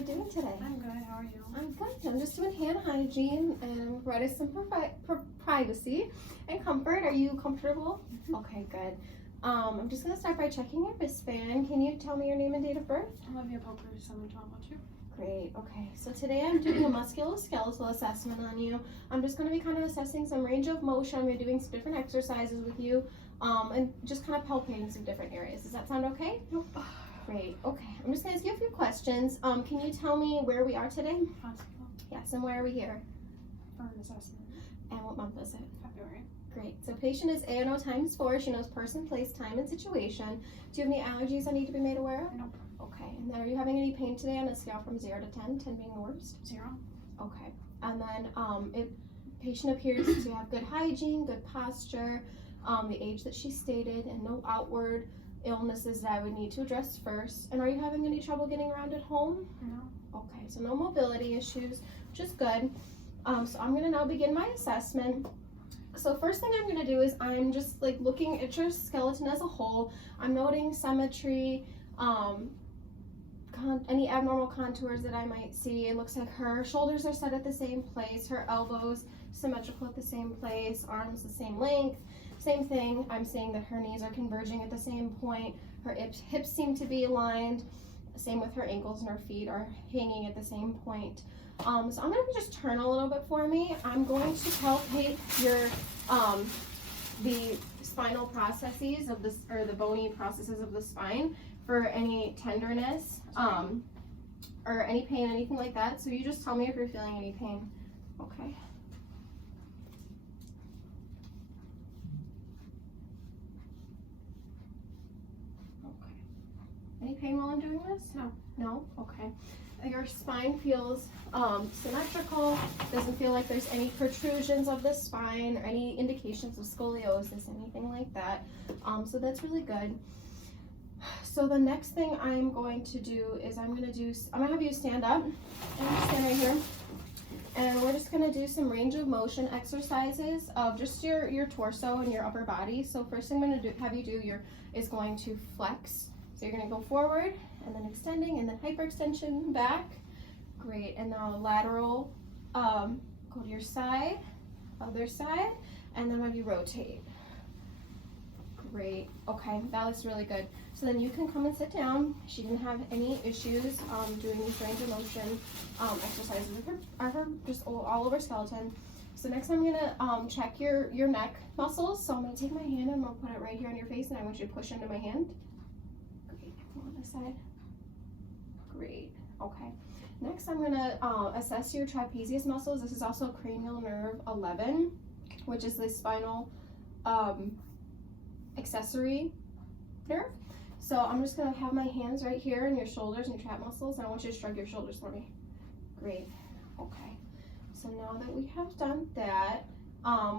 you doing today? I'm good. How are you? I'm good. I'm just doing hand hygiene and providing some privacy and comfort. Are you comfortable? Mm-hmm. Okay, good. I'm just going to start by checking your wristband. Can you tell me your name and date of birth? Olivia Poker, 7/12/02. Great. Okay. So today I'm doing a musculoskeletal assessment on you. I'm just going to be kind of assessing some range of motion. We're doing some different exercises with you, and just kind of palpating some different areas. Does that sound okay? Nope. Great. Okay. I'm just going to ask you a few questions. Can you tell me where we are today? Hospital Yes. And where are we here? for an assessment. And what month is it? February. Great. So patient is ANO times 4. She knows person, place, time, and situation. Do you have any allergies I need to be made aware of? Nope. Okay. And then are you having any pain today on a scale from 0 to 10, 10 being the worst? 0. Okay. And then if patient appears to have good hygiene, good posture, the age that she stated, and no outward illnesses that I would need to address first. And are you having any trouble getting around at home? No. Okay, so no mobility issues, which is good. So I'm gonna now begin my assessment. So first thing I'm gonna do is I'm just like looking at your skeleton as a whole. I'm noting symmetry, any abnormal contours that I might see. It looks like her shoulders are set at the same place, her elbows symmetrical at the same place, arms the same length. Same thing, I'm seeing that her knees are converging at the same point, her hips seem to be aligned, same with her ankles and her feet are hanging at the same point. So I'm going to just turn a little bit for me. I'm going to palpate your, the spinal processes of this, or the bony processes of the spine for any tenderness, or any pain, anything like that. So you just tell me if you're feeling any pain. Okay. Any pain while I'm doing this? No. No? Okay. Your spine feels symmetrical. Doesn't feel like there's any protrusions of the spine or any indications of scoliosis, anything like that. So that's really good. So the next thing I'm going to do is I'm going to have you stand up. And stand right here. And we're just going to do some range of motion exercises of just your torso and your upper body. So first thing I'm going to have you do is going to flex. So you're going to go forward and then extending and then hyperextension back. Great. And now lateral, go to your side, other side, and then have you rotate. Great. Okay, that looks really good. So then you can come and sit down. She didn't have any issues doing these range of motion exercises with her just all over skeleton. So next I'm going to check your neck muscles. So I'm going to take my hand and I'm going to put it right here on your face and I want you to push into my hand. On this side. Great. Okay. Next, I'm going to assess your trapezius muscles. This is also cranial nerve 11, which is the spinal accessory nerve. So I'm just going to have my hands right here in your shoulders and your trap muscles, and I want you to shrug your shoulders for me. Great. Okay. So now that we have done that,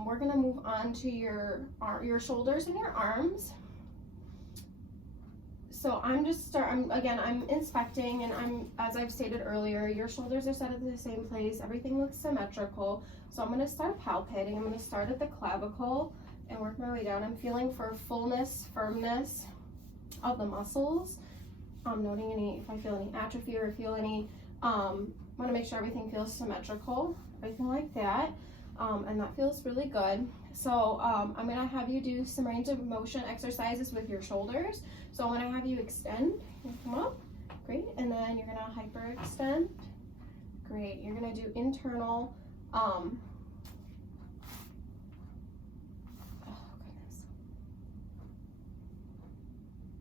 we're going to move on to your shoulders and your arms. So I'm inspecting, and as I've stated earlier, your shoulders are set at the same place. Everything looks symmetrical. So I'm going to start palpating. I'm going to start at the clavicle and work my way down. I'm feeling for fullness, firmness of the muscles. I'm noting if I feel any atrophy or feel any, want to make sure everything feels symmetrical, everything like that. And that feels really good. So I'm going to have you do some range of motion exercises with your shoulders. So I'm going to have you extend, come up, great, and then you're going to hyperextend, great. You're going to do internal,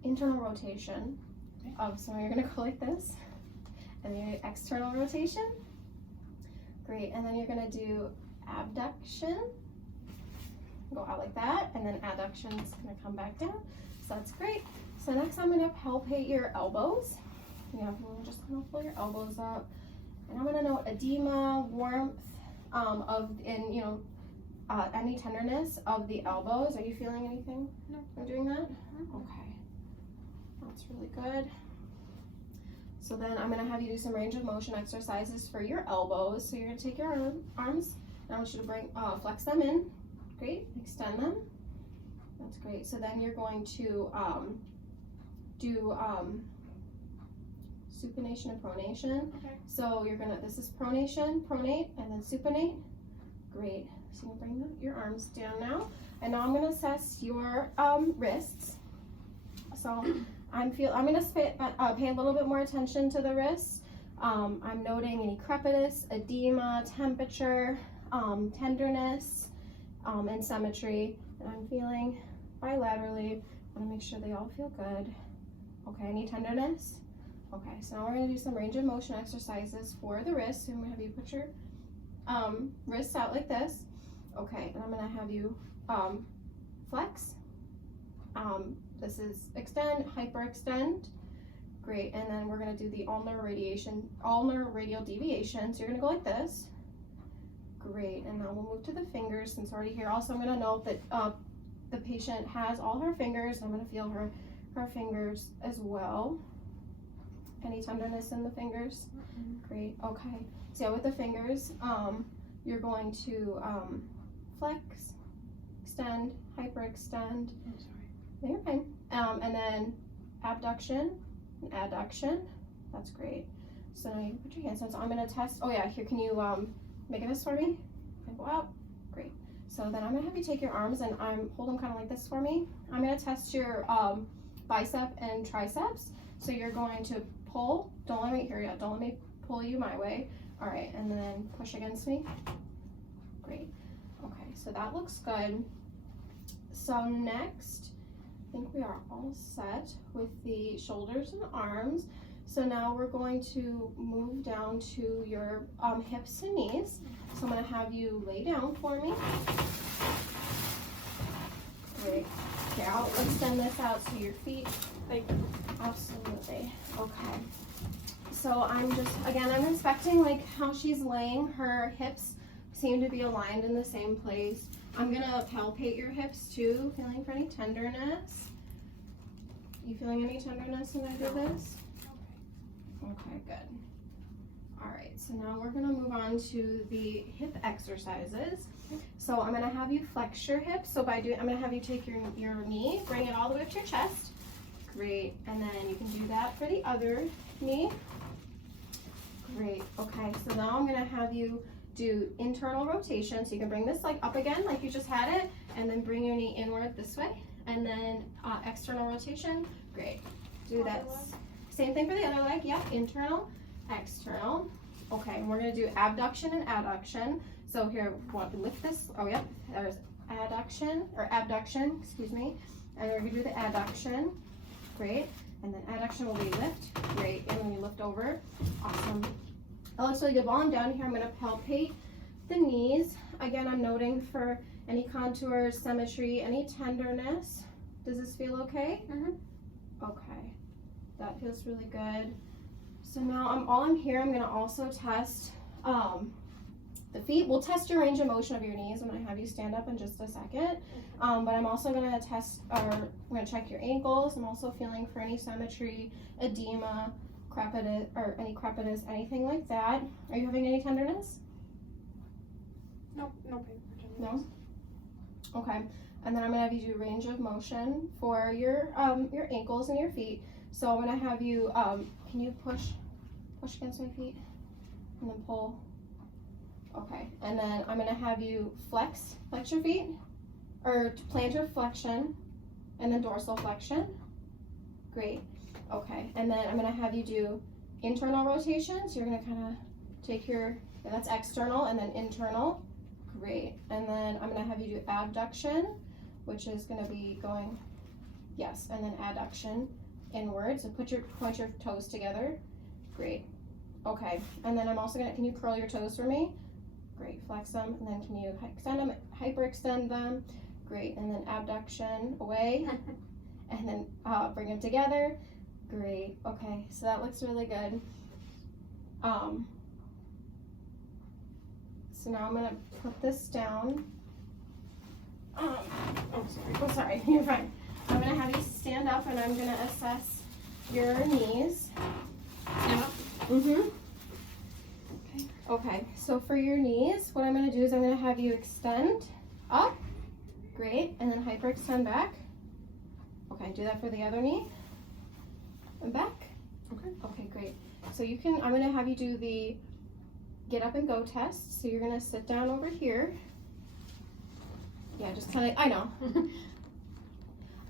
internal rotation. So you're going to go like this, and then external rotation, great, and then you're going to do abduction, go out like that, and then adduction is going to come back down. So that's great. So next I'm going to palpate your elbows. You just kind of pull your elbows up, and I'm going to note edema, warmth, any tenderness of the elbows. Are you feeling anything? No. I'm doing that? Okay. That's really good. So then I'm going to have you do some range of motion exercises for your elbows. So you're going to take your arms, and I want you to flex them in. Great. Extend them. That's great. So then you're going to do supination and pronation. Okay. So this is pronation, pronate, and then supinate. Great. So you can bring your arms down now. And now I'm gonna assess your wrists. So I'm gonna pay a little bit more attention to the wrists. I'm noting any crepitus, edema, temperature, tenderness, and symmetry. And I'm feeling bilaterally. I want to make sure they all feel good. Okay, any tenderness? Okay, so now we're going to do some range of motion exercises for the wrists. So I'm going to have you put your wrists out like this. Okay, and I'm going to have you flex. This is extend, hyperextend. Great, and then we're going to do the ulnar radial deviation. So you're going to go like this. Great, and now we'll move to the fingers since we're already here. Also, I'm going to note that the patient has all her fingers. I'm going to feel her fingers as well. Any tenderness in the fingers? Great, okay. So yeah, with the fingers, you're going to flex, extend, hyperextend. I'm sorry. No, you're fine. And then abduction and adduction. That's great. So now you can put your hands on. So I'm going to test. Oh yeah, here, can you make a fist for me? And go out. Great. So then I'm going to have you take your arms and hold them kind of like this for me. I'm going to test your bicep and triceps. So you're going to pull. Don't let me pull you my way. All right, and then push against me. Great. Okay, so that looks good. So next, I think we are all set with the shoulders and arms. So now we're going to move down to your hips and knees. So I'm going to have you lay down for me. Great. Okay, I'll extend this out to your feet. Absolutely. Okay. So I'm inspecting like how she's laying. Her hips seem to be aligned in the same place. I'm gonna palpate your hips too, feeling for any tenderness. You feeling any tenderness when I do this? Okay, good. All right, so now we're gonna move on to the hip exercises. So I'm gonna have you flex your hips. So I'm gonna have you take your knee, bring it all the way up to your chest. Great, and then you can do that for the other knee. Great, okay, so now I'm gonna have you do internal rotation. So you can bring this like up again, like you just had it, and then bring your knee inward this way, and then external rotation. Great, do that. Same thing for the other leg, yep, internal, external. Okay, and we're gonna do abduction and adduction. So here, lift this, oh yep, there's abduction, excuse me. And we're gonna do the adduction. Great, and then adduction will be lift. Great, and then you lift over. Awesome. So you while I'm down here, I'm going to palpate the knees. Again, I'm noting for any contours, symmetry, any tenderness. Does this feel okay? Mm-hmm. Okay, that feels really good. So now I'm here, I'm going to also test the feet. We'll test your range of motion of your knees when I have you stand up in just a second. But I'm also going to I'm going to check your ankles. I'm also feeling for any symmetry, edema, crepitus, or any crepitus, anything like that. Are you having any tenderness? Nope, no pain. No? Okay. And then I'm going to have you do range of motion for your ankles and your feet. So I'm going to have you, can you push against my feet and then pull? Okay, and then I'm gonna have you flex your feet, or plantar flexion, and then dorsal flexion. Great, okay, and then I'm gonna have you do internal rotation. So you're gonna kind of take that's external, and then internal. Great, and then I'm gonna have you do abduction, which is gonna be going, yes, and then adduction inward. So point your toes together. Great, okay, and then I'm also gonna, can you curl your toes for me? Great, flex them, and then can you extend them, hyperextend them? Great, and then abduction away, and then bring them together. Great, okay, so that looks really good. So now I'm gonna put this down. Oh, sorry, you're fine. I'm gonna have you stand up, and I'm gonna assess your knees. Yeah. Mm-hmm. Okay, so for your knees, what I'm going to do is I'm going to have you extend up, great, and then hyperextend back. Okay, do that for the other knee, and back, Okay. Okay, great. So you can, I'm gonna have you do the get up and go test. So you're gonna sit down over here. Yeah, just kind of, I know.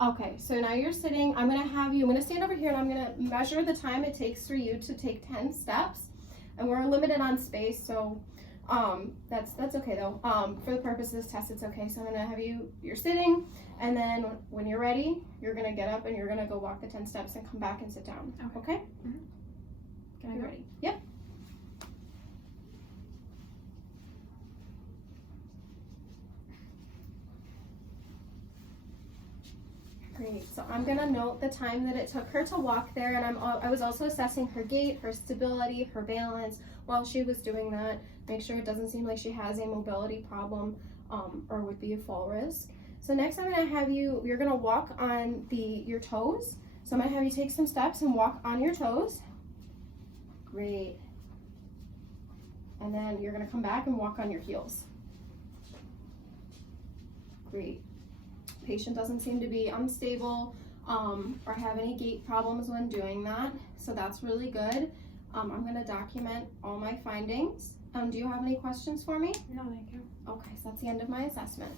Okay, so now you're sitting. I'm gonna stand over here and I'm gonna measure the time it takes for you to take 10 steps. And we're limited on space, so that's okay though. For the purpose of this test, it's okay. So I'm gonna have you're sitting, and then when you're ready, you're gonna get up and you're gonna go walk the 10 steps and come back and sit down. Okay? Mhm. Are you ready? Yep. Great. So I'm gonna note the time that it took her to walk there, and I was also assessing her gait, her stability, her balance while she was doing that. Make sure it doesn't seem like she has a mobility problem or would be a fall risk. So next I'm gonna have you're gonna walk on your toes. So I'm gonna have you take some steps and walk on your toes. Great. And then you're gonna come back and walk on your heels. Great. Patient doesn't seem to be unstable or have any gait problems when doing that, so that's really good. I'm going to document all my findings. Do you have any questions for me? No, thank you. Okay, so that's the end of my assessment.